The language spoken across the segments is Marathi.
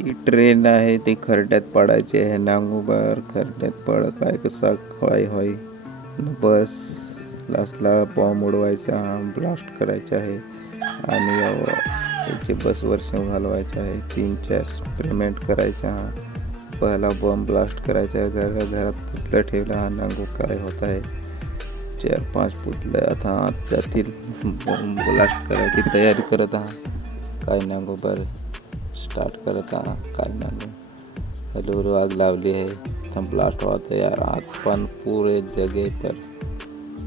ही ट्रेन आहे ती खड्ड्यात पडायची आहे. नांगोबार खड्ड्यात पड काय कसा काय होय. बस लास्टला बॉम्ब उडवायचा, ब्लास्ट करायचा आहे आणि याची बस वर्षं घालवायचं आहे. 3-4 एक्सपेरिमेंट करायचा. पहिला बॉम्ब ब्लास्ट करायचा आहे. घरात पुतळं ठेवला. हा नांगो काय होत आहे. 4-5 पुतळे आता त्यातील बॉम्ब ब्लास्ट करायची तयारी करत आहात. काय नांगो बरं स्टार्ट करत आहात. काय नांगो हॅलो आग लावली है. तब ब्लास्ट हुआ था यार. अपन पूरे जगह पर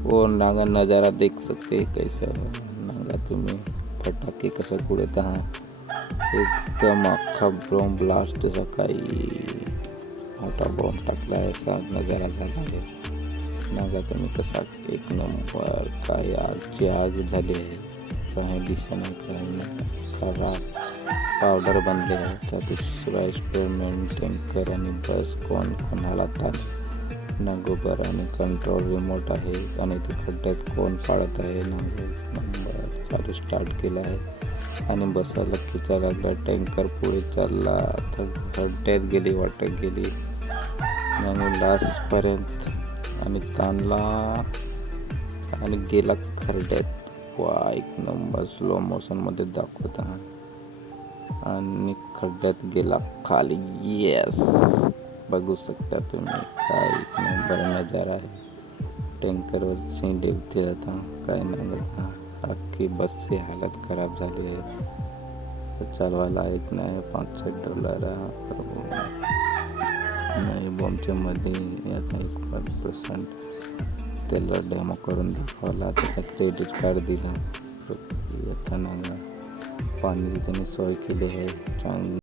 वो नांगा नज़ारा देख सकते हैं. कैसा नांगा तुम्ही फटाके कसं उडत आहात. एकदम अख्खा बॉम्ब ब्लास्ट जसा काही मोठा बॉम्ब टाकला आहे असा नजारा झाला आहे. नांगा तुम्ही कसा एक नंबर काय आगची आग झाली आहे. काही दिशा नाही काही नाही खराब पावडर बनले आहे. तर दुसरा एक्सपेरिमेंट टँकर आणि बस कोण हालत नांगोबर आणि कंट्रोल रिमोट आहे आणि ते खड्ड्यात कोण पाडत आहे. नंबर चालू स्टार्ट केला आहे आणि बसायला खिचा लागला. टँकर पुढे चालला तर खड्ड्यात गेली वाटत गेली नांगो लास्टपर्यंत आणि ताणला आणि गेला खड्ड्यात. वा एक नंबर स्लो मोशनमध्ये दाखवत आणि खड्ड्यात गेला खाली. येस बघू शकता तुम्ही काय एक नंबर नजारा आहे. टँकरवर शेंडे उतरत काय नांगत अख्खी बसची हालत खराब झाली आहे. चालवायला येत नाही. $5-6 नाही. बॉम्बच्या मध्ये आता 1% त्याला डेमो करून दाखवला. त्याचा क्रेडिट कार्ड दिला. येताना पाण्याची त्यांनी सोय केली आहे चांगली.